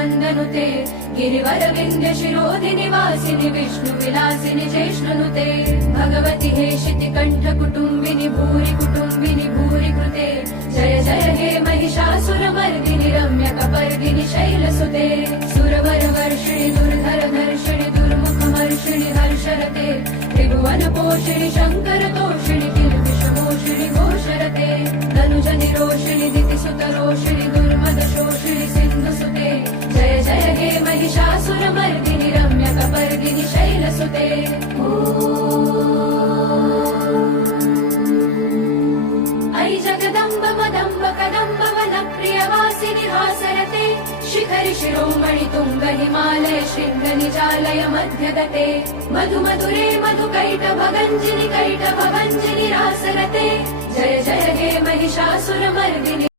नन्दनुते गिरिवर विन्ध्य शिरोधिनि वासिनि विष्णु विलासिनि जैष्णुनुते भगवति हेशिति कण्ठ कुटुम्बिनि भूरि कृते जय जय हे महिषासुरमर्दिनि रम्य कपर्दिनि शैलसुते सुरवर वर्षिणि दुर्धर धर्षिणि दुर्मुखमर्षिणि हर्षरते त्रिभुवन पोषिणि शङ्कर तोषिणि किल्बिषमोषिणि घोषरते धनुज निरोषिणि दितिसुत रोषिणि दुर्मद शोषिणि सिन्धुसुते जय जय हे महिषासुरमर्दिनि रम्य कपर्दिनि शैलसुते ऐ जगदम्ब मदम्ब कदम्ब वनप्रियवासिनि हासरते शिखरि शिरोमणि तुङ्ग हिमालय शृङ्ग निजालय मध्यगते मधु मधुरे मधुकैटभगञ्जिनि रासरते जय जय हे महिषासुरमर्दिनि